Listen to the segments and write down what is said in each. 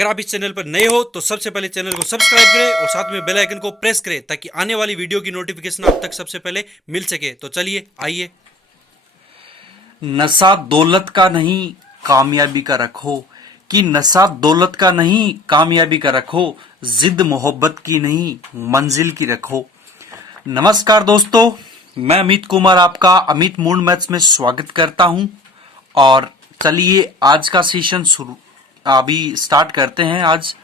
अगर आप इस चैनल पर नए हो तो सबसे पहले चैनल को सब्सक्राइब करें और साथ में बेल आइकन को प्रेस करें ताकि आने वाली वीडियो की नोटिफिकेशन आप तक सबसे पहले मिल सके। तो चलिए आइए। नशा दौलत का नहीं कामयाबी का रखो, कि नशा दौलत का नहीं कामयाबी का रखो, जिद मोहब्बत की नहीं मंजिल की रखो। नमस्कार दोस्तों, मैं अमित कुमार आपका अमित मूड मैथ्स में स्वागत करता हूं। और चलिए आज का सेशन शुरू अभी स्टार्ट करते हैं आज।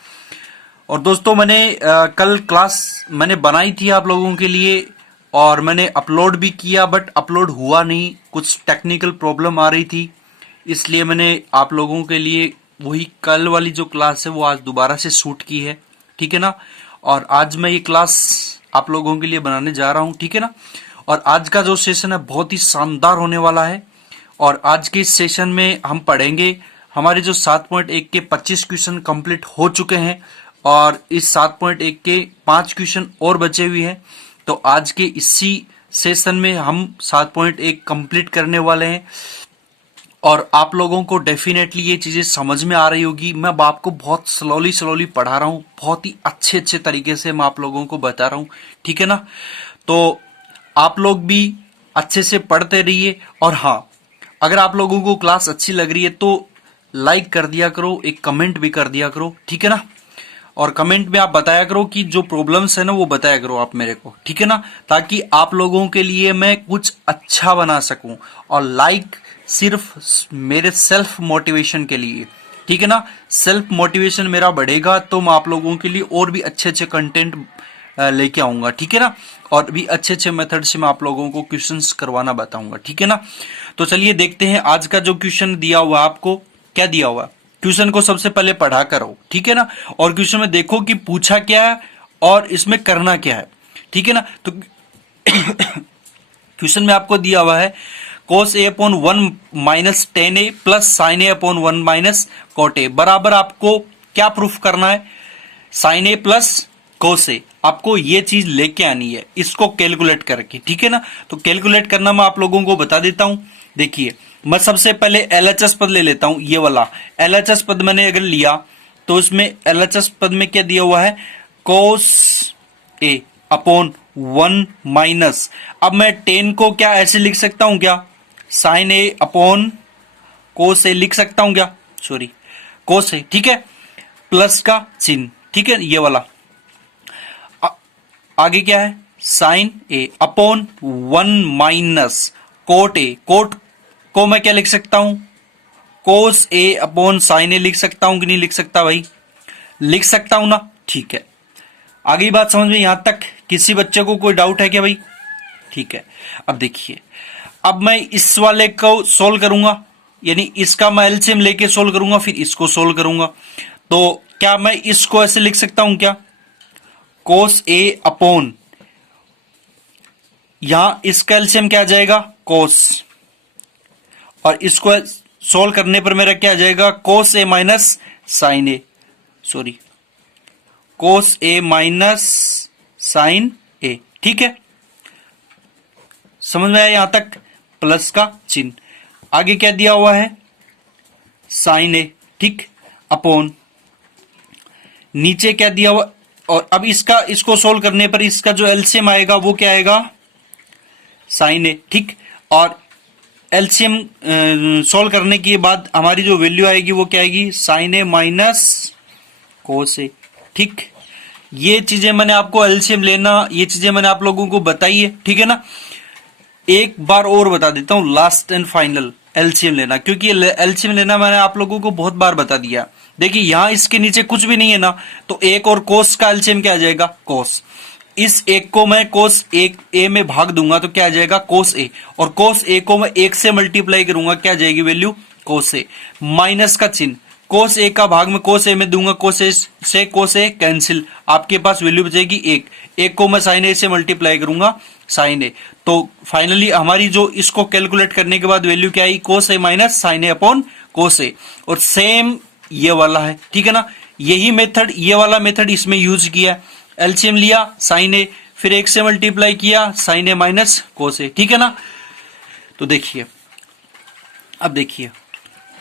और दोस्तों मैंने कल क्लास मैंने बनाई थी आप लोगों के लिए और मैंने अपलोड भी किया, बट अपलोड हुआ नहीं, कुछ टेक्निकल प्रॉब्लम आ रही थी, इसलिए मैंने आप लोगों के लिए वही कल वाली जो क्लास है वो आज दोबारा से शूट की है, ठीक है ना। और आज मैं ये क्लास आप लोगों के लिए बनाने जा रहा हूँ, ठीक है ना। और आज का जो सेशन है बहुत ही शानदार होने वाला है। और आज के इस सेशन में हम पढ़ेंगे, हमारे जो 7.1 के 25 क्वेश्चन कंप्लीट हो चुके हैं और इस 7.1 के 5 क्वेश्चन और बचे हुए हैं। तो आज के इसी सेशन में हम 7.1 कंप्लीट करने वाले हैं और आप लोगों को डेफिनेटली ये चीजें समझ में आ रही होगी। मैं आपको बहुत स्लोली पढ़ा रहा हूँ, बहुत ही अच्छे तरीके से मैं आप लोगों को बता रहा हूँ, ठीक है ना। तो आप लोग भी अच्छे से पढ़ते रहिए। और हाँ, अगर आप लोगों को क्लास अच्छी लग रही है तो लाइक कर दिया करो, एक कमेंट भी कर दिया करो, ठीक है ना। और कमेंट में आप बताया करो कि जो प्रॉब्लम्स है ना वो बताया करो आप मेरे को, ठीक है ना, ताकि आप लोगों के लिए मैं कुछ अच्छा बना सकूं। और लाइक सिर्फ मेरे सेल्फ मोटिवेशन के लिए, ठीक है ना। सेल्फ मोटिवेशन मेरा बढ़ेगा तो मैं आप लोगों के लिए और भी अच्छे कंटेंट लेके आऊंगा, ठीक है ना। और भी अच्छे मेथड से मैं आप लोगों को क्वेश्चंस करवाना बताऊंगा, ठीक है ना। तो चलिए देखते हैं आज का जो क्वेश्चन दिया हुआ आपको, क्या दिया हुआ। क्वेश्चन को सबसे पहले पढ़ा करो, ठीक है ना। और क्वेश्चन में देखो कि पूछा क्या है और इसमें करना क्या है, ठीक है ना। तो क्वेश्चन में आपको दिया हुआ है cos a upon 1 minus tan A plus sine A upon 1 minus cot A बराबर आपको क्या प्रूफ करना है, sine A plus cos A. आपको ये चीज लेके आनी है इसको कैलकुलेट करके, ठीक है ना। तो कैलकुलेट करना मैं आप लोगों को बता देता हूं। देखिए मैं सबसे पहले एलएचएस पद ले लेता हूं, ये वाला एलएचएस पद मैंने अगर लिया तो इसमें एलएचएस पद में क्या दिया हुआ है, cos ए अपॉन 1 माइनस, अब मैं 10 को क्या ऐसे लिख सकता हूं क्या, साइन ए अपॉन cos ए लिख सकता हूं क्या, सॉरी cos ए, ठीक है, प्लस का चिन्ह, ठीक है, ये वाला। आगे क्या है, sine A upon 1 minus cot A, cot को मैं क्या लिख सकता हूं, कोस ए अपॉन साइन ए लिख सकता हूं कि नहीं लिख सकता भाई, लिख सकता हूं ना, ठीक है। आगे बात समझ में, यहां तक किसी बच्चे को कोई डाउट है क्या भाई, ठीक है। अब देखिए, अब मैं इस वाले को सोल्व करूंगा, यानी इसका मैं एलसीएम लेके सोल्व करूंगा, फिर इसको सोल्व करूंगा। तो क्या मैं इसको ऐसे लिख सकता हूं क्या, कोस ए अपॉन, यहां इसका एलसीएम क्या आ जाएगा, कोस, और इसको सोल्व करने पर मेरा क्या आ जाएगा, कोस ए माइनस साइन ए, सॉरी कोस ए माइनस साइन ए, ठीक है। समझ में आया यहां तक, प्लस का चिन्ह। आगे क्या दिया हुआ है, साइन ए, ठीक, अपॉन नीचे क्या दिया हुआ, और अब इसको सोल्व करने पर इसका जो एलसीएम आएगा वो क्या आएगा, साइन ए, ठीक। और एलसीएम सोल्व करने के बाद हमारी जो वैल्यू आएगी वो क्या आएगी, साइन ए माइनस कोस ए, ठीक। ये चीजें मैंने आपको एलसीएम लेना, ये चीजें मैंने आप लोगों को बताई है, ठीक है ना। एक बार और बता देता हूं, लास्ट एंड फाइनल एलसीएम लेना, क्योंकि एलसीएम लेना मैंने आप लोगों को बहुत बार बता दिया। देखिए यहां इसके नीचे कुछ भी नहीं है ना, तो एक और कोस का एलसीएम क्या आ जाएगा, कोस। इस एक को मैं कोस एक ए में भाग दूंगा तो क्या आ जाएगा, कोस ए, और कोस ए को मैं एक से मल्टीप्लाई करूंगा, क्या आ जाएगी वैल्यू, कोस ए, माइनस का चिन्ह, कोस ए का भाग में कोस ए में दूंगा, कोस ए से कोस ए कैंसिल, आपके पास वैल्यू बचेगी एक, एक को मैं साइन ए से मल्टीप्लाई करूंगा, साइन ए। तो फाइनली हमारी जो इसको कैलकुलेट करने के बाद वैल्यू क्या आई, कोस ए माइनस साइन ए अपॉन कोस ए। और सेम ये वाला है, ठीक है ना, यही मेथड, ये वाला मेथड इसमें यूज किया, एलसीएम लिया साइन ए, फिर एक से मल्टीप्लाई किया साइन ए माइनस कोस ए, ठीक है ना। तो देखिए, अब देखिए,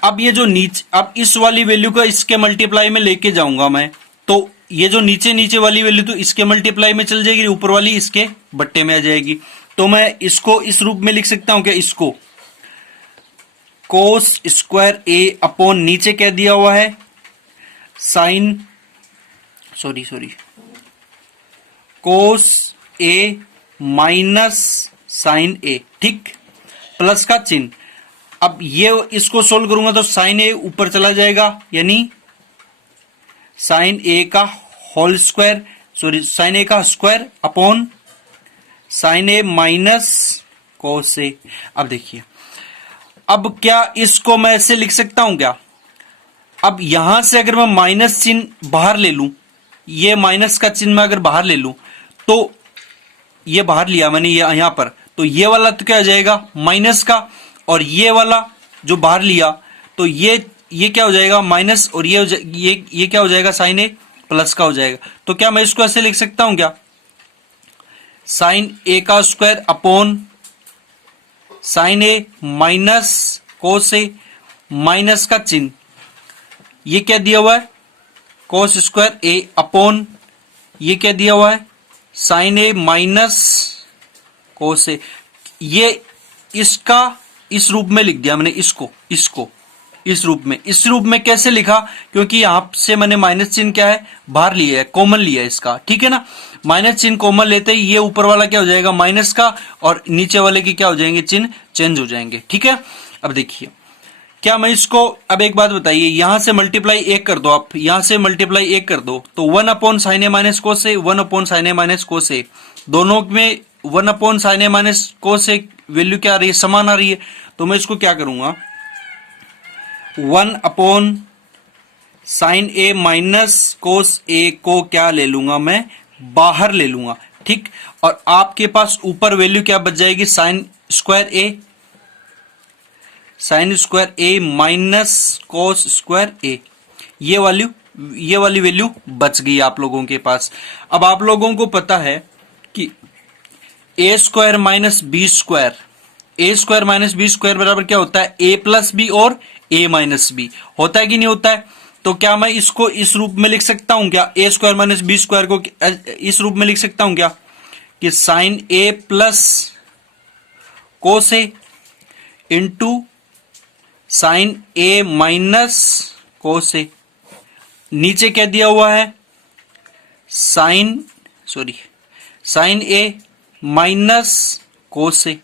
अब ये जो नीचे, अब इस वाली वैल्यू को इसके मल्टीप्लाई में लेके जाऊंगा मैं, तो ये जो नीचे नीचे वाली वैल्यू तो इसके मल्टीप्लाई में चल जाएगी, ऊपर वाली इसके बट्टे में आ जाएगी। तो मैं इसको इस रूप में लिख सकता हूं क्या, इसको कोस स्क्वायर ए अपॉन नीचे क्या दिया हुआ है, साइन, सॉरी कोस ए माइनस साइन ए, ठीक, प्लस का चिन्ह। अब ये इसको सोल्व करूंगा तो साइन ए ऊपर चला जाएगा, यानी साइन ए का होल स्क्वायर, सॉरी साइन ए का स्क्वायर अपॉन साइन ए माइनस कोस ए। अब देखिए, अब क्या इसको मैं ऐसे लिख सकता हूं क्या, अब यहां से अगर मैं माइनस चिन्ह बाहर ले लूं, ये माइनस का चिन्ह मैं अगर बाहर ले लूं, तो ये बाहर लिया मैंने, ये यहां पर, तो ये वाला तो क्या हो जाएगा माइनस का, और ये वाला जो बाहर लिया तो ये क्या हो जाएगा माइनस, और ये क्या हो जाएगा साइन ए प्लस का हो जाएगा। तो क्या मैं इसको ऐसे लिख सकता हूं क्या, साइन ए का स्क्वायर अपॉन साइन ए माइनस कोस ए, माइनस का चिन्ह, ये क्या दिया हुआ है कोस स्क्वायर ए अपॉन ये क्या दिया हुआ है साइन ए माइनस कोस ए। ये इसका इस रूप में लिख दिया मैंने, इसको इस रूप में कैसे लिखा, क्योंकि यहां से मैंने माइनस चिन्ह क्या है बाहर लिया है, कॉमन लिया है इसका, ठीक है ना। माइनस चिन्ह कॉमन लेते ही ये ऊपर वाला क्या हो जाएगा माइनस का, और नीचे वाले के क्या हो जाएंगे चिन्ह चेंज हो जाएंगे, ठीक है। अब देखिए, क्या मैं इसको, अब एक बात बताइए, यहां से मल्टीप्लाई एक कर दो, आप यहां से मल्टीप्लाई एक कर दो तो 1 अपॉन साइन ए माइनस कोस ए, 1 अपॉन साइन ए माइनस कोस ए, दोनों में 1 अपॉन साइन ए माइनस कोस ए वैल्यू क्या आ रही है, समान आ रही है। तो मैं इसको क्या करूंगा, 1 अपॉन साइन ए माइनस कोस ए को क्या ले लूंगा मैं, बाहर ले लूंगा, ठीक। और आपके पास ऊपर वैल्यू क्या बच जाएगी, साइन स्क्वायर ए माइनस कोस स्क्वायर ए, ये वाली वैल्यू बच गई आप लोगों के पास। अब आप लोगों को पता है कि ए स्क्वायर माइनस बी स्क्वायर बराबर क्या होता है, ए प्लस बी और ए माइनस बी, होता है कि नहीं होता है। तो क्या मैं इसको इस रूप में लिख सकता हूं क्या, ए स्क्वायर माइनस बी स्क्वायर को इस रूप में लिख सकता हूं क्या, कि sign A plus cos A into sign A minus cos ए, नीचे क्या दिया हुआ है साइन ए माइनस कोस ए।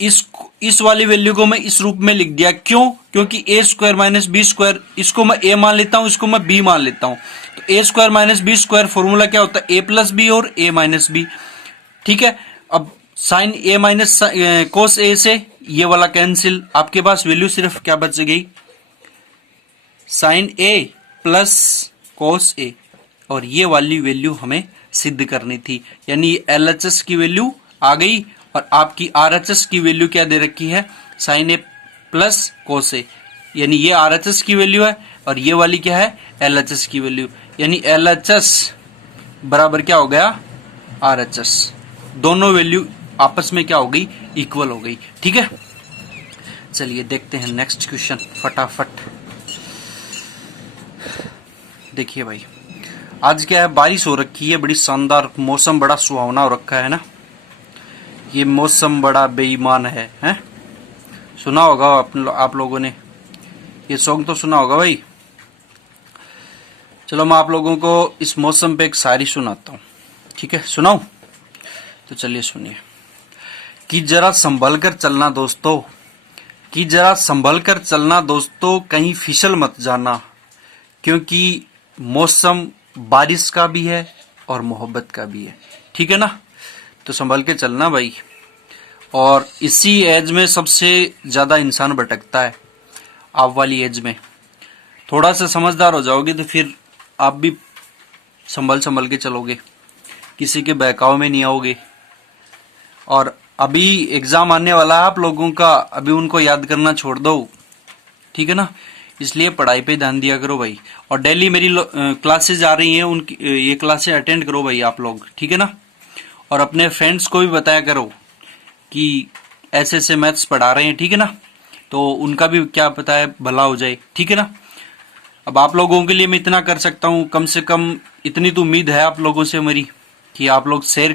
इस वाली वैल्यू को मैं इस रूप में लिख दिया, क्यों, क्योंकि ए स्क्वायर माइनस बी स्क्वायर, इसको मैं ए मान लेता हूं, इसको मैं बी मान लेता हूं। तो A square minus B square formula क्या होता है, ए प्लस बी और ए माइनस बी, ठीक है। अब साइन ए माइनस कोस ए से ये वाला कैंसिल, आपके पास वैल्यू सिर्फ क्या बच गई, साइन ए प्लस कोस ए, और ये वाली वैल्यू हमें सिद्ध करनी थी, यानी एलएचएस की वैल्यू आ गई, और आपकी आरएचएस की वैल्यू क्या दे रखी है, साइन ए प्लस कोस ए, यानी ये आरएचएस की वैल्यू है, और ये वाली क्या है एलएचएस की वैल्यू, यानी एलएचएस बराबर क्या हो गया आरएचएस, दोनों वैल्यू आपस में क्या हो गई, इक्वल हो गई, ठीक है। चलिए देखते हैं नेक्स्ट क्वेश्चन फटाफट। देखिए भाई, आज क्या है, बारिश हो रखी है, बड़ी शानदार मौसम, बड़ा सुहावना हो रखा है ना, ये मौसम बड़ा बेईमान है, हैं? सुना होगा आप लोगों ने, ये सॉन्ग तो सुना होगा भाई। चलो मैं आप लोगों को इस मौसम पे एक शायरी सुनाता हूँ, ठीक है, सुनाऊं? तो चलिए सुनिए। कि जरा संभल कर चलना दोस्तों, कि जरा संभल कर चलना दोस्तों, कहीं फिसल मत जाना, क्योंकि मौसम बारिश का भी है और मोहब्बत का भी है, ठीक है ना। तो संभल के चलना भाई। और इसी एज में सबसे ज्यादा इंसान भटकता है, आप वाली एज में थोड़ा सा समझदार हो जाओगे तो फिर आप भी संभल के चलोगे, किसी के बहकाव में नहीं आओगे। और अभी एग्जाम आने वाला है आप लोगों का, अभी उनको याद करना छोड़ दो, ठीक है ना, इसलिए पढ़ाई पे ध्यान दिया करो भाई। और डेली मेरी क्लासेज आ रही हैं, उनकी ये क्लासेज अटेंड करो भाई आप लोग, ठीक है ना। और अपने फ्रेंड्स को भी बताया करो कि ऐसे ऐसे मैथ्स पढ़ा रहे हैं, ठीक है ना। तो उनका भी क्या पता है भला हो जाए, ठीक है ना। अब आप लोगों के लिए मैं इतना कर सकता हूँ, कम से कम इतनी तो उम्मीद है आप लोगों से मेरी कि आप लोग शेयर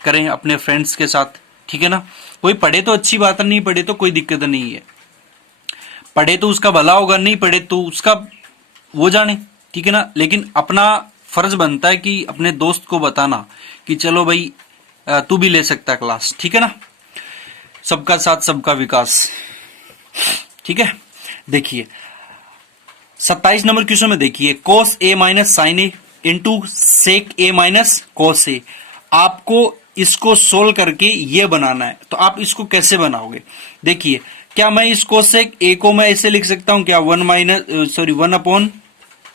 करें अपने फ्रेंड्स के साथ, ठीक है ना। कोई पढ़े तो अच्छी बात है, नहीं पढ़े तो कोई दिक्कत नहीं है, पढ़े तो उसका भला होगा, नहीं पढ़े तो उसका वो जाने, ठीक है ना। लेकिन अपना फर्ज बनता है कि अपने दोस्त को बताना कि चलो भाई तू भी ले सकता है क्लास, ठीक है ना। सबका साथ सबका विकास, ठीक है। देखिए 27 नंबर क्वेश्चन में देखिए, cos a minus sine A into sec A minus cos A. आपको इसको सोल्व करके ये बनाना है, तो आप इसको कैसे बनाओगे? देखिए, क्या मैं इस कोसेक ए को मैं ऐसे लिख सकता हूं क्या, 1 अपॉन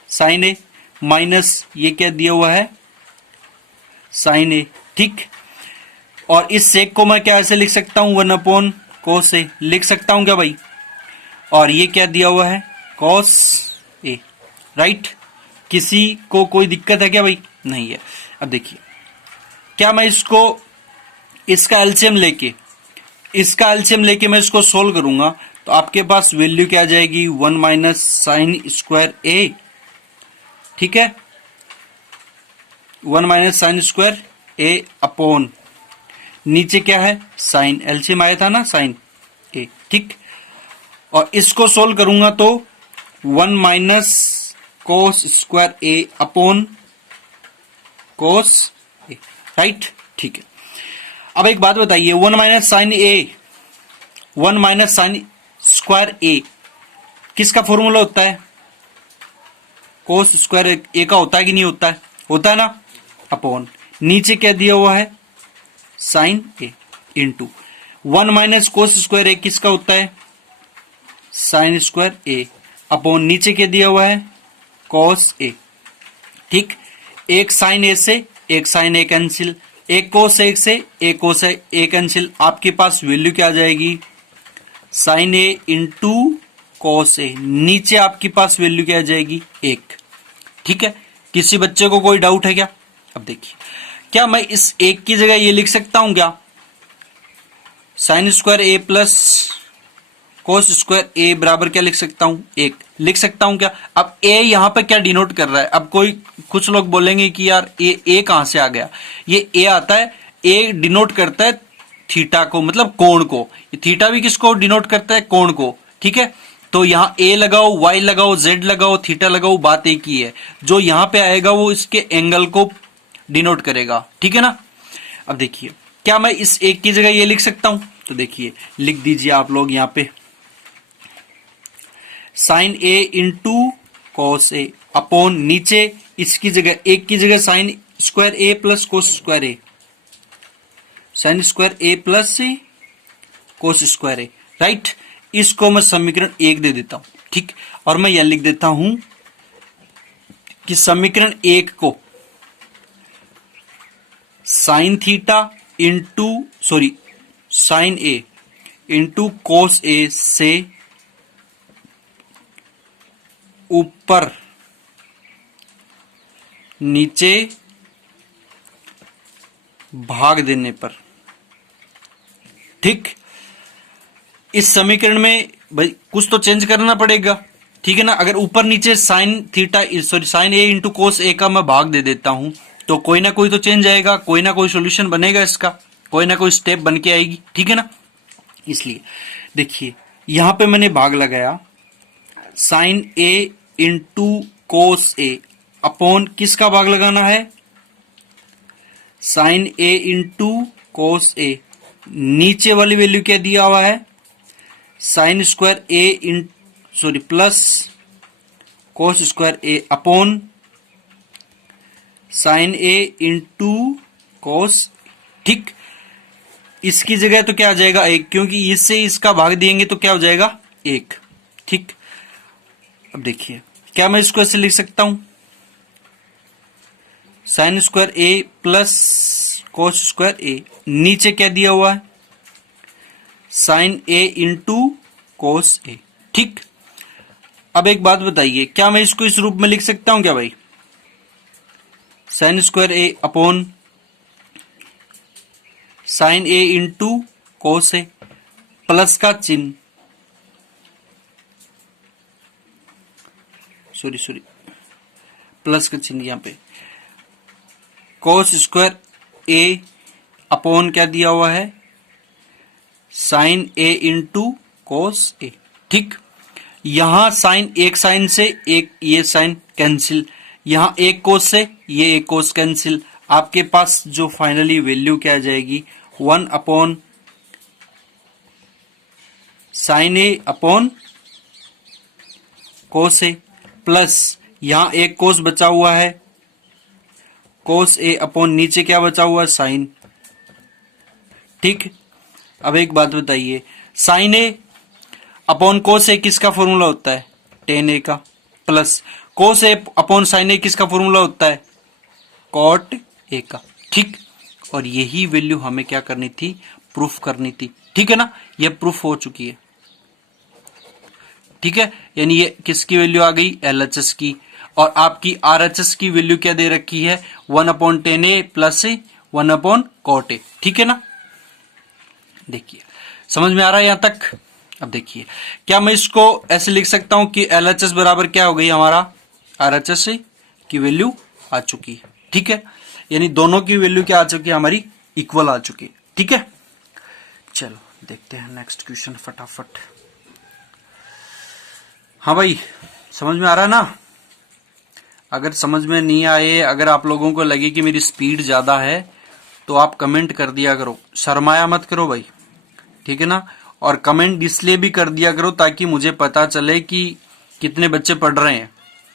साइन ए माइनस ये क्या दिया हुआ है साइन ए, ठीक। और इस सेक को मैं क्या ऐसे लिख सकता हूं 1 अपॉन कोस ए, लिख सकता हूं क्या भाई। और ये क्या दिया हुआ है कॉस ए, राइट। किसी को कोई दिक्कत है क्या भाई? नहीं है। अब देखिए, क्या मैं इसका एलसीएम लेके मैं इसको सोल्व करूंगा, तो आपके पास वैल्यू क्या आ जाएगी 1 माइनस साइन स्क्वायर ए, ठीक है। 1 माइनस साइन स्क्वायर ए अपॉन नीचे क्या है साइन, एलसीएम आया था ना साइन ए, ठीक। और इसको सोल्व करूंगा तो 1 माइनस कोस स्क्वायर ए अपॉन कोस ए, राइट, ठीक है। अब एक बात बताइए, 1 माइनस साइन स्क्वायर ए किसका फॉर्मूला होता है? कोस स्क्वायर ए का होता है कि नहीं होता है? होता है ना। अपॉन नीचे क्या दिया हुआ है sine A into 1 minus cos square ए किसका होता है साइन स्क्वायर ए, अपॉन नीचे क्या दिया हुआ है कॉस ए, ठीक। एक साइन ए से एक साइन ए कैंसिल, एक कोस एक से एक कोस ए कैंसिल, आपके पास वैल्यू क्या आ जाएगी sign A into cos A, नीचे आपके पास वैल्यू क्या आ जाएगी 1, ठीक है। किसी बच्चे को कोई डाउट है क्या? अब देखिए, क्या मैं इस 1 की जगह ये लिख सकता हूं क्या साइन स्क्वायर ए प्लस कोस स्क्वायर ए बराबर क्या लिख सकता हूं 1, लिख सकता हूं क्या? अब ए यहां पे क्या डिनोट कर रहा है? अब कुछ लोग बोलेंगे कि यार ए कहां से आ गया, ये ए आता है, ए डिनोट करता है थीटा को, मतलब कोण को। थीटा भी किसको डिनोट करता है? कोण को, ठीक है। तो यहां ए लगाओ, वाई लगाओ, जेड लगाओ, थीटा लगाओ, बात एक ही है। जो यहां पे आएगा वो इसके एंगल को डिनोट करेगा, ठीक है ना। अब देखिए, क्या मैं इस 1 की जगह ये लिख सकता हूं? तो देखिए, लिख दीजिए आप लोग यहां पे sign A into cos A upon नीचे इसकी जगह 1 की जगह साइन स्क्वायर ए प्लस कोस स्क्वायर ए, साइन स्क्वायर ए प्लस कोस स्क्वायर ए, राइट। इसको मैं समीकरण 1 दे देता हूं, ठीक। और मैं यह लिख देता हूं कि समीकरण 1 को sine theta into sine A into कोस ए से ऊपर नीचे भाग देने पर, ठीक। इस समीकरण में भाई कुछ तो चेंज करना पड़ेगा, ठीक है ना। अगर ऊपर नीचे साइन ए इंटू कोस ए का मैं भाग दे देता हूं, तो कोई ना कोई तो चेंज आएगा, कोई ना कोई सोल्यूशन बनेगा इसका, कोई ना कोई स्टेप बन के आएगी, ठीक है ना। इसलिए देखिए, यहां पे मैंने भाग लगाया sign A into cos A upon किसका भाग लगाना है साइन ए इंटू कोस ए, नीचे वाली वैल्यू क्या दिया हुआ है sine square A plus cos square A upon sine A into कोस, ठीक। इसकी जगह तो क्या आ जाएगा 1, क्योंकि इससे इसका भाग देंगे तो क्या हो जाएगा 1, ठीक। अब देखिए, क्या मैं इसको ऐसे लिख सकता हूं साइन स्क्वायर ए प्लस कोस स्क्वायर ए, नीचे क्या दिया हुआ है साइन ए इंटू कोस ए, ठीक। अब एक बात बताइए, क्या मैं इसको इस रूप में लिख सकता हूं क्या भाई sine square A upon sine A into cos A, plus का चिन्ह, सॉरी प्लस का चिन्ह यहाँ पे, कोस स्क्वायर ए अपॉन क्या दिया हुआ है, साइन ए इंटू कोस ए। ठीक, यहां साइन, एक साइन से एक ये साइन कैंसिल, यहां एक कोस से ये एक कोस कैंसिल, आपके पास जो फाइनली वैल्यू क्या आ जाएगी, 1 upon sine A upon cos A, plus यहां एक कोस बचा हुआ है, कोस ए अपॉन नीचे क्या बचा हुआ है, साइन। ठीक, अब एक बात बताइए, साइन ए अपॉन कोस ए किसका फॉर्मूला होता है, टेन ए का, प्लस कोस ए अपॉन साइन ए किसका फॉर्मूला होता है, कॉट ए का। ठीक, और यही वैल्यू हमें क्या करनी थी, प्रूफ करनी थी। ठीक है ना, यह प्रूफ हो चुकी है। ठीक है, यानी ये किसकी वैल्यू आ गई, एलएचएस की, और आपकी आरएचएस की वैल्यू क्या दे रखी है, 1 upon 10a plus 1 upon cot A. ठीक है ना, देखिए समझ में आ रहा है यहां तक। अब देखिए, क्या मैं इसको ऐसे लिख सकता हूं कि एलएचएस बराबर क्या हो गई, हमारा आरएचएस की वैल्यू आ चुकी है। ठीक है, यानी दोनों की वैल्यू क्या आ चुकी है, हमारी इक्वल आ चुकी है। ठीक है, चलो देखते हैं नेक्स्ट क्वेश्चन फटाफट। हाँ भाई, समझ में आ रहा है ना। अगर समझ में नहीं आए, अगर आप लोगों को लगे कि मेरी स्पीड ज्यादा है, तो आप कमेंट कर दिया करो, शर्माया मत करो भाई। ठीक है ना, और कमेंट इसलिए भी कर दिया करो ताकि मुझे पता चले कि कितने बच्चे पढ़ रहे हैं।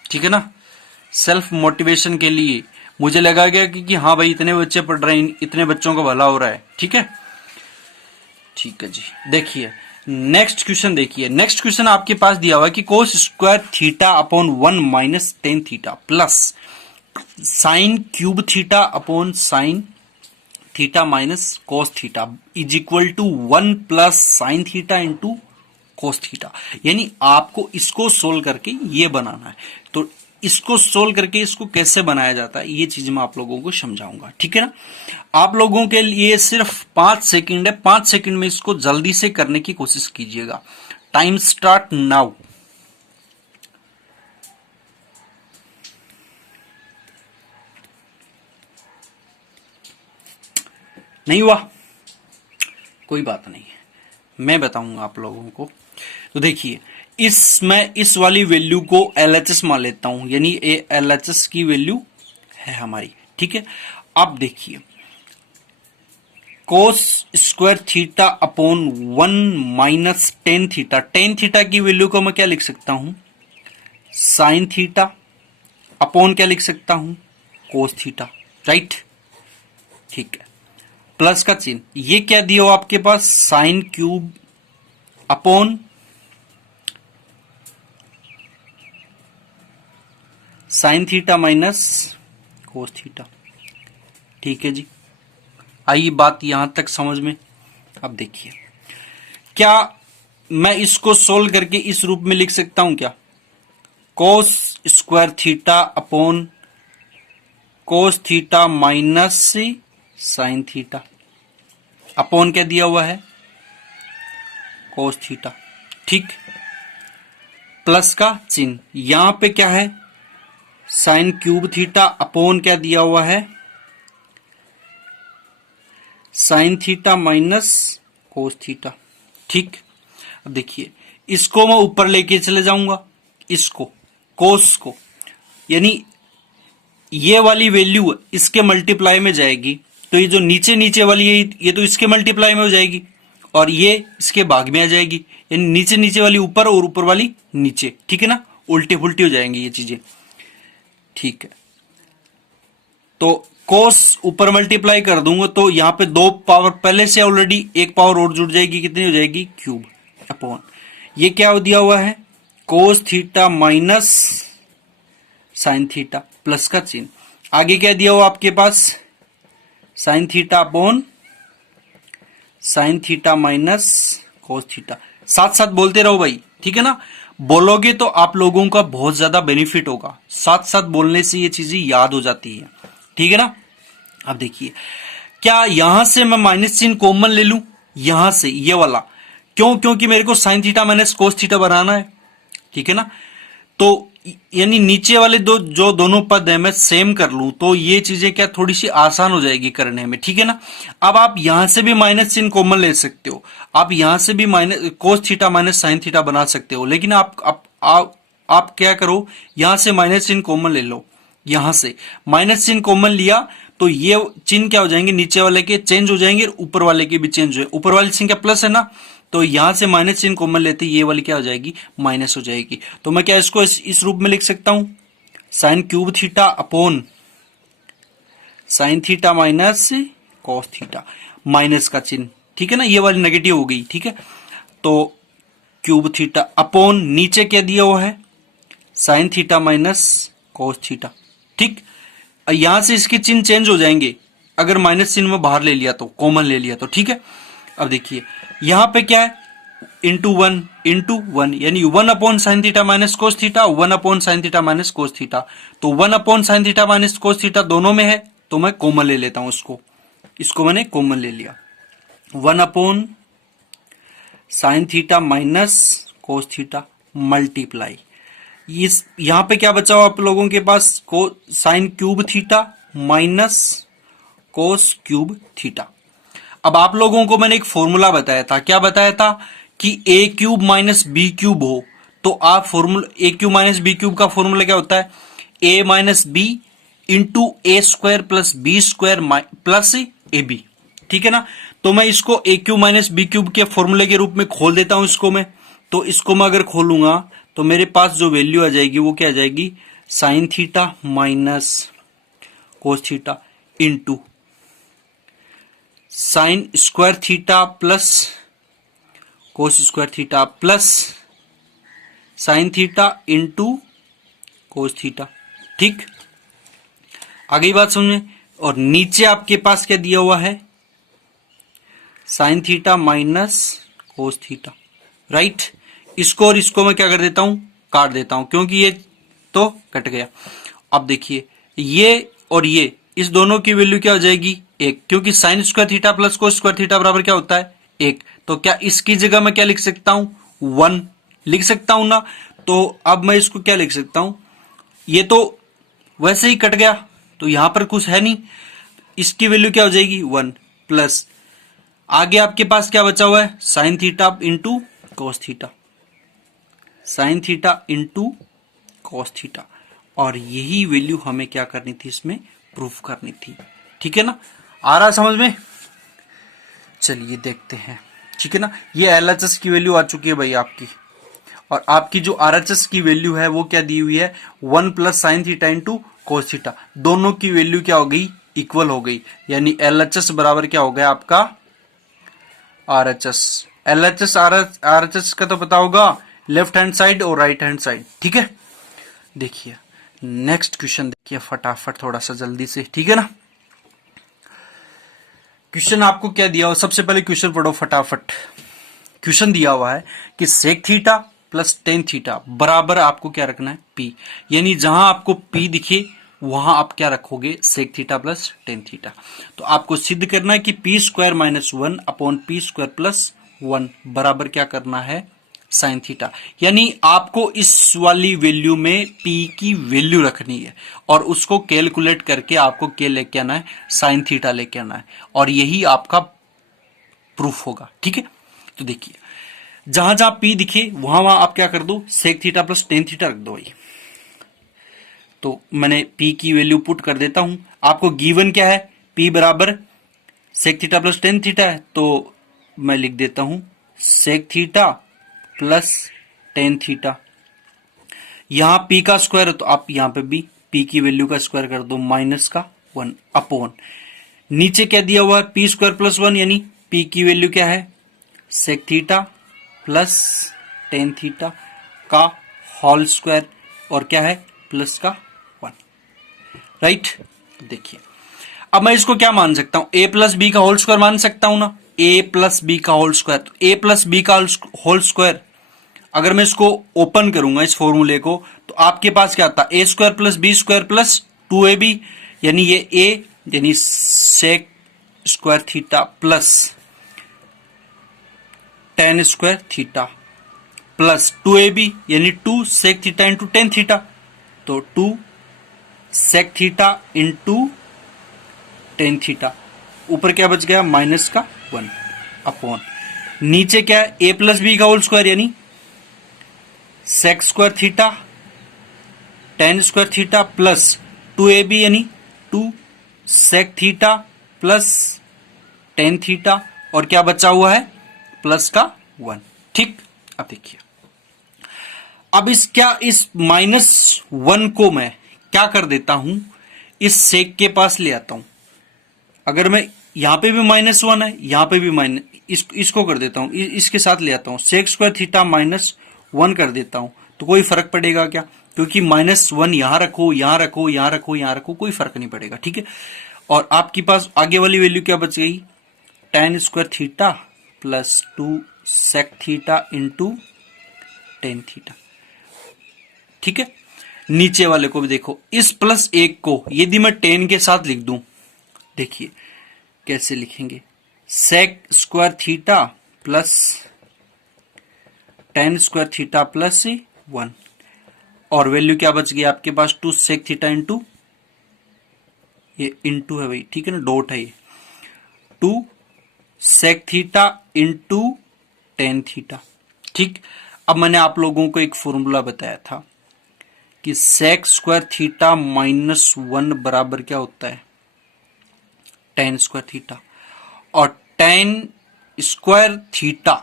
ठीक है ना, सेल्फ मोटिवेशन के लिए मुझे लगा गया कि हाँ भाई इतने बच्चे पढ़ रहे हैं, इतने बच्चों का भला हो रहा है। ठीक है, ठीक है जी। देखिए नेक्स्ट क्वेश्चन, देखिए नेक्स्ट क्वेश्चन आपके पास दिया हुआ है कि cos square theta upon 1 minus tan theta plus sine cube theta upon sine theta minus cos theta is equal to 1 plus sine theta into cos theta. यानी आपको इसको सोल्व करके ये बनाना है। तो इसको सोल्व करके इसको कैसे बनाया जाता है, ये चीज मैं आप लोगों को समझाऊंगा। ठीक है ना, आप लोगों के लिए सिर्फ 5 सेकंड है, 5 सेकंड में इसको जल्दी से करने की कोशिश कीजिएगा। Time start now. नहीं हुआ, कोई बात नहीं है, मैं बताऊंगा आप लोगों को। तो देखिए, मैं इस वाली वैल्यू को एलएचएस मान लेता हूं, यानी ये एलएचएस की वैल्यू है हमारी। ठीक है, अब देखिए कोस square theta upon 1 minus tan theta, tan theta की वैल्यू को मैं क्या लिख सकता हूं, साइन थीटा अपॉन क्या लिख सकता हूं, कोस थीटा। राइट, ठीक है, प्लस का चिन्ह, ये क्या दिया हो आपके पास, sine cube upon sine theta minus cos theta. ठीक है जी, आइए बात यहां तक समझ में। अब देखिए, क्या मैं इसको सोल्व करके इस रूप में लिख सकता हूं क्या, कोस स्क्वायर थीटा अपॉन कोस theta minus sine theta upon क्या दिया हुआ है, कोस थीटा। ठीक, प्लस का चिन्ह, यहां पे क्या है, साइन क्यूब थीटा अपॉन क्या दिया हुआ है, sign theta minus cos theta. ठीक, अब देखिए इसको मैं ऊपर लेके चले जाऊंगा, इसको कोस को, यानी ये वाली वैल्यू इसके मल्टीप्लाई में जाएगी, तो ये जो नीचे नीचे वाली है ये तो इसके मल्टीप्लाई में हो जाएगी, और ये इसके भाग में आ जाएगी, यानी नीचे नीचे वाली ऊपर और ऊपर वाली नीचे। ठीक है ना, उल्टी फुल्टी हो जाएंगी ये चीजें। ठीक है, तो कोस ऊपर मल्टीप्लाई कर दूंगा तो यहां पे 2 पावर पहले से ऑलरेडी, एक पावर और जुड़ जाएगी, कितनी हो जाएगी, क्यूब अपॉन ये क्या दिया हुआ है, cos theta minus sine theta, plus का चिन्ह, आगे क्या दिया हुआ आपके पास, sine theta upon sine theta minus cos theta. साथ साथ बोलते रहो भाई। ठीक है ना, बोलोगे तो आप लोगों का बहुत ज्यादा बेनिफिट होगा, साथ साथ बोलने से ये चीजें याद हो जाती है। ठीक है ना, अब देखिए, क्या यहां से मैं माइनस चिन्ह कॉमन ले लूं, यहां से ये वाला, क्यों, क्योंकि मेरे को sine theta minus cos theta बनाना है। ठीक है ना, तो यानी नीचे वाले जो दोनों पद है मैं सेम कर लूं तो ये चीजें क्या थोड़ी सी आसान हो जाएगी करने में, ठीक है ना। अब आप यहां से भी माइनस चिन्ह कॉमन ले सकते हो, आप यहां से भी minus cos theta minus sine theta बना सकते हो, लेकिन आप क्या करो, यहां से माइनस चिन्ह कॉमन ले लो। यहां से माइनस चिन्ह कॉमन लिया तो ये चिन्ह क्या हो जाएंगे, नीचे वाले के चेंज हो जाएंगे, ऊपर वाले के भी चेंज हो जाएंगे। ऊपर वाली संख्या प्लस है ना, तो यहां से माइनस चिन्ह कॉमन लेते ये वाली क्या हो जाएगी, माइनस हो जाएगी। तो मैं क्या इसको इस रूप में लिख सकता हूं, sign cube theta upon sine theta minus cos theta, minus का चिन्ह, ठीक है ना, ये वाली नेगेटिव हो गई, ठीक है। तो क्यूब थीटा अपॉन नीचे क्या दिया हुआ है, sign theta minus cos theta, ठीक। यहां से इसके चिन्ह चेंज हो जाएंगे अगर माइनस चिन्ह में बाहर ले लिया तो, कॉमन ले लिया तो, ठीक है। अब देखिए यहां पे क्या है, इंटू वन यानी 1 upon sine theta minus cos theta, 1 upon sine theta minus cos theta. तो 1 upon sine theta minus cos theta दोनों में है तो मैं कॉमन ले लेता हूं इसको मैंने कॉमन ले लिया। 1 upon sine theta minus cos theta multiply, इस यहां पे क्या बचा हुआ आप लोगों के पास, को sign cube theta minus cos cube theta. अब आप लोगों को मैंने एक फॉर्मूला बताया था, क्या बताया था कि A cube minus B cube हो तो आप formula A cube minus B cube का फॉर्मूला क्या होता है, A minus B into A square plus B square plus A B, ठीक है ना। तो मैं इसको A cube minus B cube के फॉर्मूले के रूप में खोल देता हूं इसको मैं। तो इसको मैं अगर खोलूंगा तो मेरे पास जो वैल्यू आ जाएगी वो क्या आ जाएगी, sign theta minus cos theta into sine square theta plus cos square theta plus sine theta into cos theta, ठीक। आ गई बात समझ में। और नीचे आपके पास क्या दिया हुआ है, sign theta minus cos theta, right. इसको और इसको मैं क्या कर देता हूं, काट देता हूं, क्योंकि ये तो कट गया। अब देखिए ये और ये, इस दोनों की वैल्यू क्या हो जाएगी, एक, क्योंकि sine square theta plus cos square theta बराबर क्या होता है, एक। तो क्या इसकी जगह मैं क्या लिख सकता हूं, 1 लिख सकता हूं ना। तो अब मैं इसको क्या लिख सकता हूं, ये तो वैसे ही कट गया तो यहां पर कुछ है नहीं, इसकी वैल्यू क्या हो जाएगी 1 प्लस आगे आपके पास क्या बचा हुआ है, sign theta into cos theta, sign theta into cos theta. और यही वैल्यू हमें क्या करनी थी, इसमें प्रूफ करनी थी, ठीक है ना। आ रहा समझ में, चलिए देखते हैं, ठीक है ना। ये एलएचएस की वैल्यू आ चुकी है भाई आपकी, और आपकी जो आरएचएस की वैल्यू है वो क्या दी हुई है, 1 plus sine theta into cos theta. दोनों की वैल्यू क्या हो गई, इक्वल हो गई, यानी एलएचएस बराबर क्या हो गया आपका आरएचएस। एलएचएस आरएचएस का तो पता होगा, लेफ्ट हैंड साइड और राइट हैंड साइड, ठीक है। देखिए नेक्स्ट क्वेश्चन देखिए फटाफट थोड़ा सा जल्दी से, ठीक है ना। क्वेश्चन आपको क्या दिया हुआ, सबसे पहले क्वेश्चन पढ़ो फटाफट। क्वेश्चन दिया हुआ है कि sec theta plus tan theta बराबर आपको क्या रखना है, पी। यानी जहां आपको पी दिखे वहां आप क्या रखोगे, sec theta plus tan theta. तो आपको सिद्ध करना है कि P square minus 1 upon P square plus 1 बराबर क्या करना है, साइन थीटा। यानी आपको इस वाली वैल्यू में पी की वैल्यू रखनी है और उसको कैलकुलेट करके आपको क्या लेके आना है, साइन थीटा लेके आना है, और यही आपका प्रूफ होगा, ठीक है। तो देखिए जहां जहां पी दिखे वहां वहां आप क्या कर दो, sec theta plus tan theta रख दो भाई। तो मैंने पी की वैल्यू पुट कर देता हूं, आपको गिवन क्या है, पी बराबर sec theta plus tan theta है, तो मैं लिख देता हूं sec theta plus tan theta. यहां पी का स्क्वायर है तो आप यहां पे भी पी की वैल्यू का स्क्वायर कर दो, माइनस का 1 अपॉन नीचे क्या दिया हुआ है, पी स्क्वायर प्लस 1, यानी पी की वैल्यू क्या है, sec theta plus tan theta का होल स्क्वायर, और क्या है प्लस का 1, राइट। देखिए अब मैं इसको क्या मान सकता हूं, ए प्लस बी का होल स्क्वायर मान सकता हूं ना, ए प्लस बी का होल स्क्वायर। तो ए प्लस बी का होल स्क्वायर अगर मैं इसको ओपन करूंगा इस फॉर्मूले को, तो आपके पास क्या आता है, A square plus B square plus 2ab, यानी ये ए यानी sec square theta plus tan square theta plus 2ab यानी 2 sec theta into tan theta, तो 2 sec theta into tan theta, ऊपर क्या बच गया माइनस का 1 अपॉन, नीचे क्या है ए प्लस बी का होल स्क्वायर यानी sec square theta tan square theta plus 2ab यानी 2 sec theta plus tan theta, और क्या बचा हुआ है प्लस का 1। ठीक, अब देखिए, अब इस -1 को मैं क्या कर देता हूं, इस सेक के पास ले आता हूं। अगर मैं यहां पे भी -1 है, यहां पे भी इसको कर देता हूं, इसके साथ ले आता हूं, सेक स्क्वायर थीटा -1 कर देता हूं, तो कोई फर्क पड़ेगा क्या? क्योंकि -1 यहां रखो, यहां रखो, यहां रखो, यहां रखो, कोई फर्क नहीं पड़ेगा। ठीक है, और आपके पास आगे वाली वैल्यू क्या बच गई, tan square theta plus 2 sec theta into tan theta. ठीक है, नीचे वाले को भी देखो, इस +1 को यदि मैं 10 के साथ लिख दूं, देखिए कैसे लिखेंगे, sec square theta plus tan square theta plus 1, और वैल्यू क्या बच गई आपके पास 2 सेक थीटा इंटू, ये इंटू है भाई, ठीक है ना, डॉट है ये, 2 sec theta into tan theta. ठीक, अब मैंने आप लोगों को एक फॉर्मूला बताया था कि सेक स्क्वायर थीटा -1 बराबर क्या होता है, टेन स्क्वायर थीटा, और टेन स्क्वायर थीटा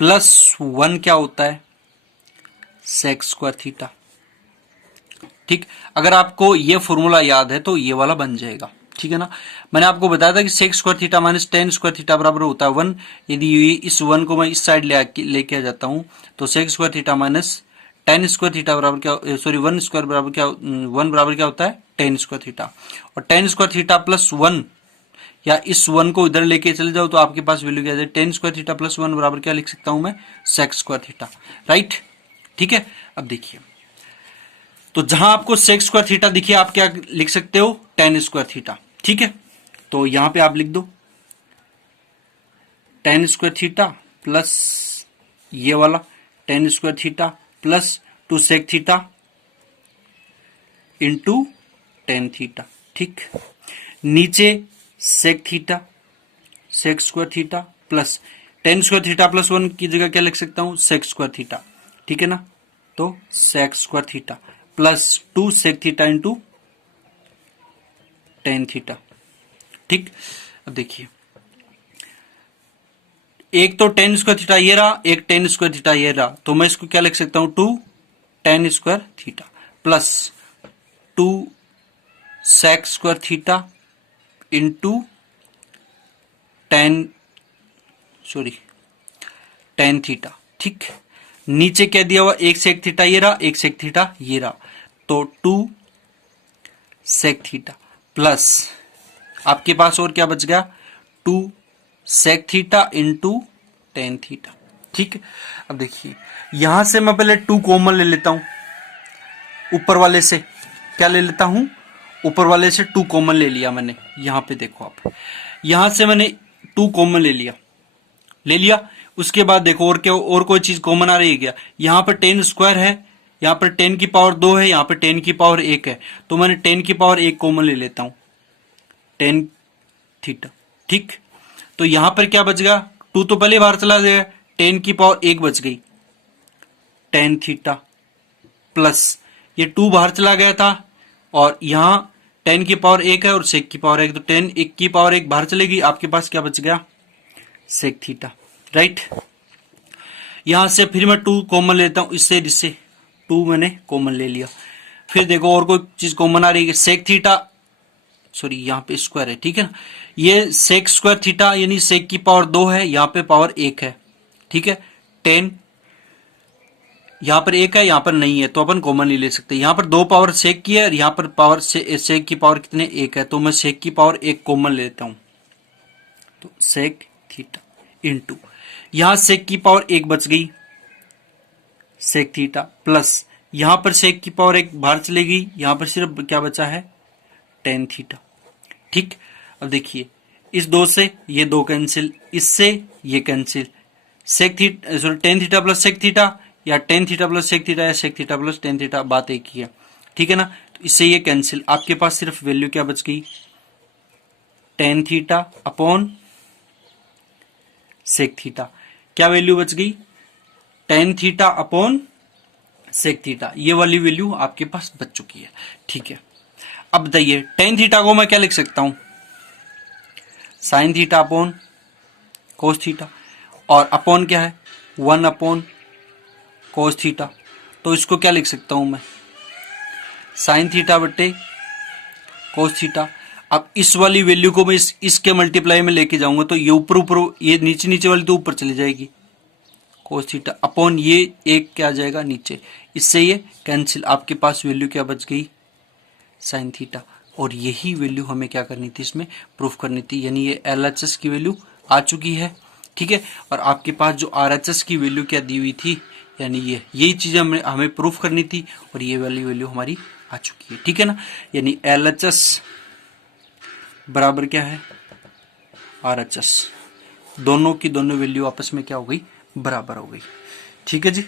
प्लस 1 क्या होता है, सेक स्क्वायर थीटा। ठीक, अगर आपको ये फॉर्मूला याद है तो ये वाला बन जाएगा। ठीक है ना, मैंने आपको बताया था कि sec square theta minus tan square theta बराबर होता है 1। यदि इस 1 को मैं इस साइड लेके आ जाता हूं, तो sec square theta minus tan square theta बराबर क्या, सॉरी 1 स्क्वायर बराबर क्या, 1 बराबर क्या होता है टेन स्क्वायर थीटा, और टेन स्क्वायर थीटा प्लस 1, या इस 1 को इधर लेके चले जाओ तो आपके पास वैल्यू क्या है, टेन स्क्वायर थीटा प्लस 1 बराबर क्या लिख सकता हूं मैं, सेक स्क्वायर थीटा। राइट, ठीक है, अब देखिए, तो जहां आपको सेक स्क्वायर थीटा दिखे आप क्या लिख सकते हो, टेन स्क्वायर थीटा। ठीक है, तो यहां पे आप लिख दो टेन स्क्वायर थीटा प्लस ये वाला tan square theta plus 2 sec theta into tan theta. ठीक, नीचे sec theta sec square theta plus tan square theta plus 1 की जगह क्या लिख सकता हूं, सेक स्क्वायर थीटा। ठीक है ना, तो sec square theta plus 2 sec theta into tan theta. ठीक, अब देखिए, एक तो टेन स्क्वायर थीटा ये रहा, एक टेन स्क्वायर थीटा ये रहा, तो मैं इसको क्या लिख सकता हूं, 2 tan square theta plus 2 sec square theta into tan theta. ठीक, नीचे क्या दिया हुआ, एक सेक थीटा ये रहा, एक सेक थीटा ये रहा, तो 2 सेक थीटा प्लस आपके पास और क्या बच गया, 2 sec theta into tan theta. ठीक, अब देखिए, यहां से मैं पहले 2 कॉमन ले लेता हूं, ऊपर वाले से क्या ले लेता हूं, ऊपर वाले से 2 कॉमन ले लिया मैंने। यहां पे देखो आप, यहां से मैंने 2 कॉमन ले लिया, उसके बाद देखो और क्या, और कोई चीज कॉमन आ रही है क्या, यहां पर 10 स्क्वायर है, यहां पर 10 की पावर 2 है, यहां पर 10 की पावर 1 है, तो मैंने 10 की पावर 1 कॉमन ले लेता हूं, टेन थीटा। ठीक, तो यहां पर क्या बच गया, 2 तो पहले बाहर चला गया, 10 की पावर 1 बच गई, टेन थीटा प्लस ये 2 बाहर चला गया था, और यहां 10 की पावर 1 है और सेक की पावर 1, तो 10 1 की पावर 1 बाहर चलेगी, आपके पास क्या बच गया, सेक थीटा। राइट, यहां से फिर मैं 2 कॉमन लेता हूं, इससे 2 मैंने कॉमन ले लिया, फिर देखो और कोई चीज कॉमन आ रही है, सेक थीटा, सॉरी यहां पे स्क्वायर है, ठीक है ना, ये सेक स्क्वायर थीटा यानी सेक की पावर 2 है, यहां पे पावर 1 है। ठीक है, 10 यहां पर 1 है, यहां पर नहीं है, तो अपन कॉमन नहीं ले सकते, यहां पर 2 पावर सेक की है और यहां पर पावर सेक की पावर कितने 1 है, तो मैं सेक की पावर 1 कॉमन लेता हूं, तो सेक थीटा इंटू यहां सेक की पावर 1 बच गई, सेक थीटा प्लस यहां पर सेक की पावर 1 बाहर चलेगी, यहां पर सिर्फ क्या बचा है, टेन थीटा। ठीक, अब देखिए, इस 2 से ये 2 कैंसिल, इससे ये cancel, sec theta sorry tan theta plus sec theta, या tan theta plus sec theta या sec theta plus tan theta, बात एक ही है, ठीक है ना। तो इससे ये कैंसिल, आपके पास सिर्फ वैल्यू क्या बच गई, tan theta upon sec theta. क्या वैल्यू बच गई, tan theta upon sec theta, ये वाली वैल्यू आपके पास बच चुकी है, ठीक है। अब बताइए टेन थीटा को मैं क्या लिख सकता हूं, sign theta upon cos theta, और अपॉन क्या है, वन अपॉन कोस थीटा। तो इसको क्या लिख सकता हूं मैं, साइन थीटा बटे कोस थीटा। अब इस वाली वैल्यू को मैं इसके मल्टीप्लाई में लेके जाऊंगा तो ये ऊपर ऊपर, ये नीचे नीचे वाली तो ऊपर चली जाएगी, कोस थीटा अपॉन ये एक क्या आ जाएगा नीचे, इससे ये कैंसिल, आपके पास वैल्यू क्या बच गई, साइन थीटा। और यही वैल्यू हमें क्या करनी थी, इसमें प्रूफ करनी थी, यानी ये LHS की वैल्यू आ चुकी है, ठीक है। और आपके पास जो RHS की वैल्यू क्या दी हुई थी, यानी यही चीज हमें प्रूफ करनी थी, और ये वाली वैल्यू हमारी आ चुकी है, ठीक है ना। यानी LHS बराबर क्या है, RHS, दोनों की दोनों वैल्यू आपस में क्या हो गई, बराबर हो गई, ठीक है जी।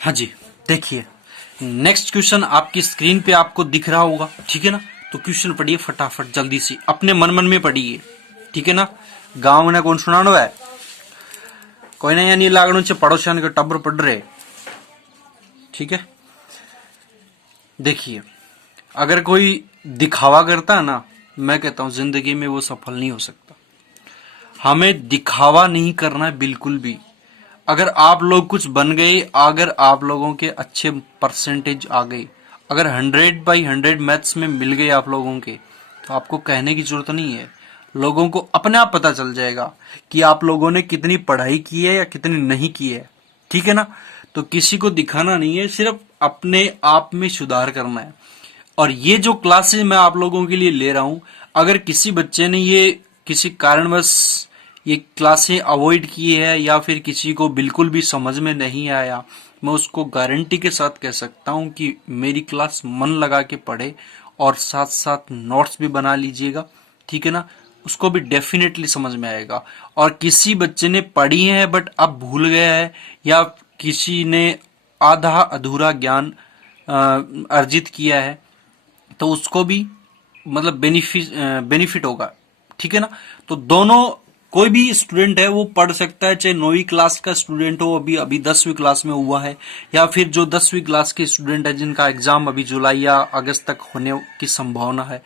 हाँ जी, देखिए नेक्स्ट क्वेश्चन आपकी स्क्रीन पे आपको दिख रहा होगा, ठीक है ना। तो क्वेश्चन पढ़िए फटाफट जल्दी से, अपने मन मन में पढ़िए, ठीक है ना। गांव में कौन सुनानो है, कोई ना, यानी लागणों से पड़ोसियन के टब्बर पढ़ रहे, ठीक है। देखिए अगर कोई दिखावा करता है ना, मैं कहता हूं जिंदगी में वो सफल नहीं हो सकता। हमें दिखावा नहीं करना है बिल्कुल भी। अगर आप लोग कुछ बन गए, अगर आप लोगों के अच्छे परसेंटेज आ गए, अगर 100/100 मैथ्स में मिल गए आप लोगों के, तो आपको कहने की जरूरत नहीं है, लोगों को अपने आप पता चल जाएगा कि आप लोगों ने कितनी पढ़ाई की है या कितनी नहीं की है, ठीक है ना। तो किसी को दिखाना नहीं है, सिर्फ अपने आप में सुधार करना है। और ये जो क्लासेस मैं आप लोगों के लिए ले रहा हूं, अगर किसी बच्चे ने ये किसी कारणवश ये क्लासें अवॉइड की है या फिर किसी को बिल्कुल भी समझ में नहीं आया, मैं उसको गारंटी के साथ कह सकता हूं कि मेरी क्लास मन लगा के पढ़े और साथ साथ नोट्स भी बना लीजिएगा, ठीक है ना। उसको भी डेफिनेटली समझ में आएगा। और किसी बच्चे ने पढ़ी है बट अब भूल गया है, या किसी ने आधा अधूरा ज्ञान अर्जित किया है, तो उसको भी मतलब बेनिफिट होगा, ठीक है ना। तो दोनों, कोई भी स्टूडेंट है वो पढ़ सकता है, चाहे 9वीं क्लास का स्टूडेंट हो, अभी 10वीं क्लास में हुआ है, या फिर जो 10वीं क्लास के स्टूडेंट है जिनका एग्जाम अभी जुलाई या अगस्त तक होने की संभावना है,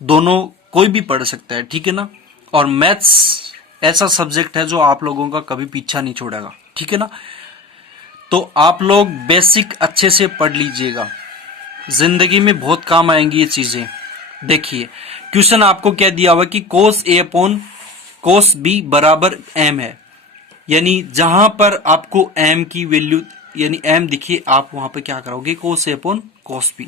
दोनों कोई भी पढ़ सकता है, ठीक है ना। और मैथ्स ऐसा सब्जेक्ट है जो आप लोगों का कभी पीछा नहीं छोड़ेगा, ठीक है ना। तो आप लोग बेसिक अच्छे से पढ़ लीजिएगा, जिंदगी में बहुत काम आएंगी ये चीजें। देखिए क्वेश्चन आपको क्या दिया हुआ कि cos A upon cos B बराबर m है, यानी जहां पर आपको m की वैल्यू, यानी m दिखिए, आप वहां पर क्या करोगे, cos A upon cos B,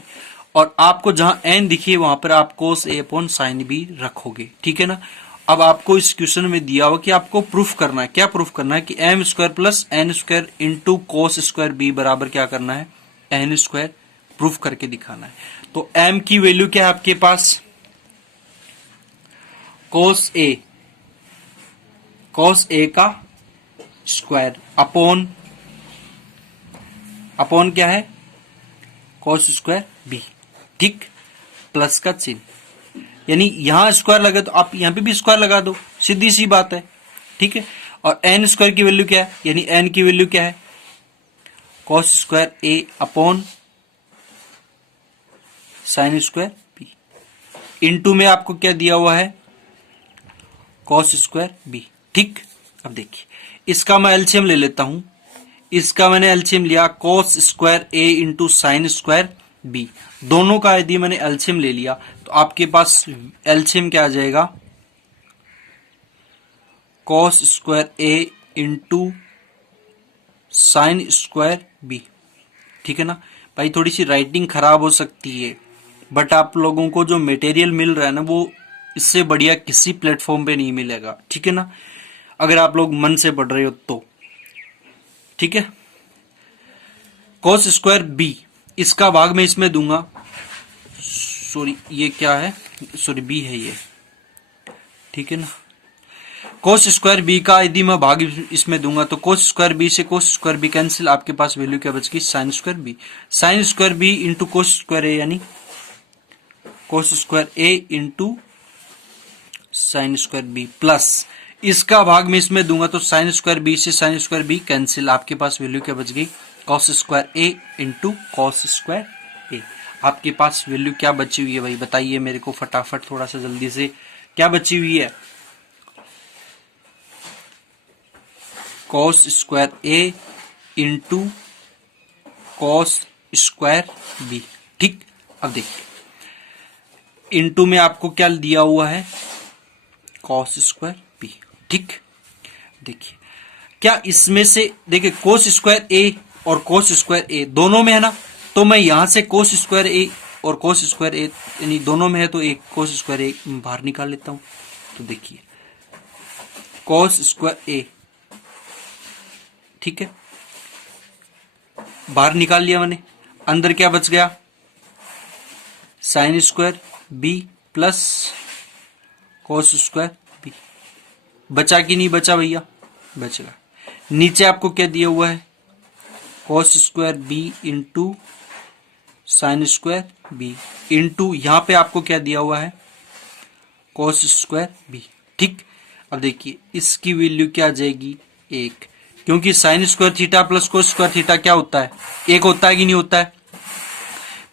और आपको जहां n दिखिए वहां पर आप cos A upon sin B रखोगे, ठीक है ना। अब आपको इस क्वेश्चन में दिया हुआ कि आपको प्रूफ करना है, क्या प्रूफ करना है कि m square plus n square into cos square b बराबर क्या करना है, n स्क्वायर, प्रूफ करके दिखाना है। तो m की वैल्यू क्या है आपके पास, cos A का स्क्वायर अपॉन क्या है, cos स्क्वायर b, ठीक, प्लस का चिन्ह, यानी यहां स्क्वायर लगे तो आप यहां पे भी स्क्वायर लगा दो, सीधी सी बात है, ठीक है। और n स्क्वायर की वैल्यू क्या है, यानी n की वैल्यू क्या है, cos square A upon sine square b, into में आपको क्या दिया हुआ है, cos स्क्वायर b, ठीक। अब देखिए इसका मैं एलसीएम ले लेता हूं, इसका मैंने एलसीएम लिया cos square A into sine square b, दोनों का यदि मैंने एलसीएम ले लिया तो आपके पास एलसीएम क्या आ जाएगा, cos square A into sine square b, ठीक है ना। भाई थोड़ी सी राइटिंग खराब हो सकती है, बट आप लोगों को जो मटेरियल मिल रहा है ना, वो इससे बढ़िया किसी प्लेटफॉर्म पे नहीं मिलेगा, ठीक है ना, अगर आप लोग मन से पढ़ रहे हो तो, ठीक है। cos स्क्वायर b, इसका भाग मैं इसमें दूंगा, सॉरी ये क्या है, सॉरी b है ये, ठीक है ना, कोस स्क्वायर बी का यदि मैं भाग इसमें दूंगा तो कोस स्क्वायर बी से कोस स्क्वायर बी कैंसिल, आपके पास वैल्यू क्या बचेगी sine square B. Sine square B into cos square A यानी cos square A into sine square B plus इसका भाग में इसमें दूंगा तो साइन स्क्वायर बी से साइन स्क्वायर बी कैंसिल, आपके पास वैल्यू क्या बच गई cos square A into cos square A. आपके पास वैल्यू क्या बची हुई है भाई बताइए मेरे को फटाफट, थोड़ा सा जल्दी से, क्या बची हुई है cos square A into cos square B. ठीक, अब देखिए इंटू में आपको क्या दिया हुआ है कॉस स्क्वायर बी। ठीक, देखिए क्या इसमें से देखिए कोस स्क्वायर ए और कोस स्क्वायर ए दोनों में है ना, तो मैं यहां से कोस स्क्वायर ए और कोस स्क्वायर ए यानी दोनों में है तो एक कोस स्क्वायर ए बाहर निकाल लेता हूं। तो देखिए कोस स्क्वायर ए, ठीक है, बाहर निकाल लिया मैंने, अंदर क्या बच गया sine square B plus cos square B. बचा कि नहीं बचा भैया, बचेगा। नीचे आपको क्या दिया हुआ है cos square B into sine square B into यहां पे आपको क्या दिया हुआ है कोस स्क्वायर बी। ठीक, अब देखिए इसकी वैल्यू क्या आ जाएगी एक, क्योंकि sine square theta plus cos square theta क्या होता है एक होता है कि नहीं होता है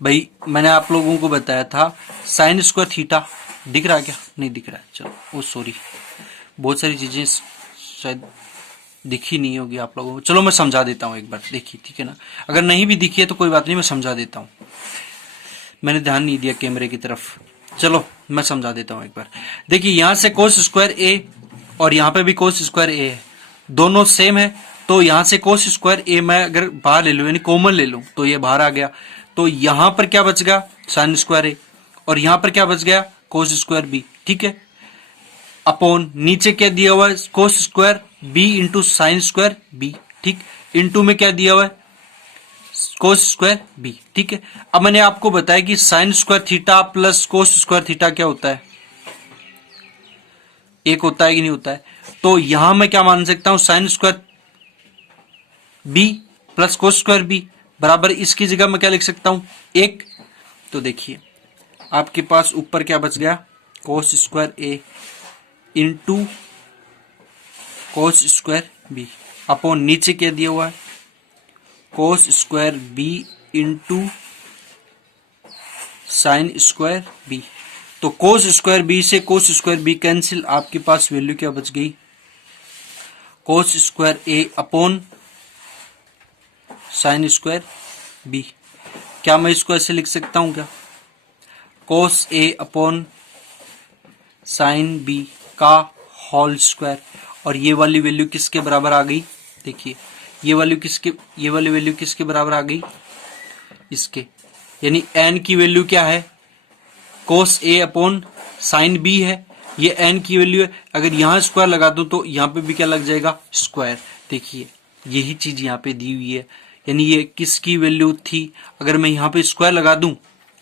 भाई। मैंने आप लोगों को बताया था साइन स्क्वायर थीटा, दिख रहा है क्या, नहीं दिख रहा है, चलो ओ सॉरी, बहुत सारी चीजें शायद दिखी नहीं होगी आप लोगों को, चलो मैं समझा देता हूं एक बार, देखिए ठीक है ना, अगर नहीं भी दिखी है तो कोई बात नहीं, मैं समझा देता हूं, मैंने ध्यान नहीं दिया कैमरे की तरफ, चलो मैं समझा देता हूं एक बार। देखिए यहां से कोस स्क्वायर ए और यहां पे भी कोस स्क्वायर ए है, दोनों सेम है, तो यहां से कोस स्क्वायर ए मैं अगर बाहर ले लूं यानी कॉमन ले लूं तो ये बाहर आ गया, तो यहां पर क्या बच गया साइन स्क्वायर ए और यहां पर क्या बच गया कोस स्क्वायर बी। ठीक है, अपॉन नीचे क्या दिया हुआ है cos square B into sine square B. ठीक, इंटू में क्या दिया हुआ है कोस स्क्वायर बी। ठीक है, अब मैंने आपको बताया कि sine square theta plus cos square theta क्या होता है एक होता है कि नहीं होता है, तो यहां मैं क्या मान सकता हूं sine square B plus cos square B बराबर इसकी जगह मैं क्या लिख सकता हूं एक। तो देखिए आपके पास ऊपर क्या बच गया cos square A into cos square B upon नीचे क्या दिया हुआ है cos square B into sine square B. तो कोस स्क्वायर बी से कोस स्क्वायर बी कैंसिल, आपके पास वैल्यू क्या बच गई कोस स्क्वायर ए अपॉन साइन स्क्वायर बी। क्या मैं इसको ऐसे लिख सकता हूं क्या कोस ए अपॉन साइन बी का होल स्क्वायर, और ये वाली वैल्यू किसके बराबर आ गई देखिए ये वाली वैल्यू किसके बराबर आ गई इसके, यानी n की वैल्यू क्या है कोस ए अपॉन साइन बी है, ये n की वैल्यू है, अगर यहां स्क्वायर लगा दो तो यहां पे भी क्या लग जाएगा स्क्वायर। देखिए यही चीज यहाँ पे दी हुई है, यानी ये किसकी वैल्यू थी, अगर मैं यहाँ पे स्क्वायर लगा दूं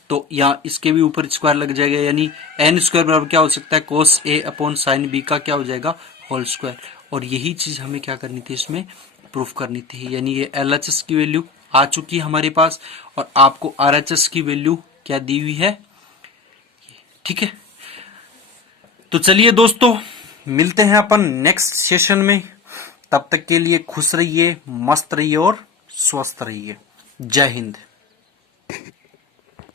तो यहाँ इसके भी ऊपर स्क्वायर लग जाएगा, यानी एन स्क्वायर बराबर क्या हो सकता है कोस ए अपॉन साइन बी का क्या हो जाएगा होल स्क्वायर। और यही चीज हमें क्या करनी थी इसमें प्रूफ करनी थी, यानी ये LHS की वैल्यू आ चुकी है हमारे पास और आपको RHS की वैल्यू क्या दी हुई है। ठीक है, तो चलिए दोस्तों मिलते हैं अपन नेक्स्ट सेशन में, तब तक के लिए खुश रहिए, मस्त रहिए और स्वस्थ रहिए। जय हिंद।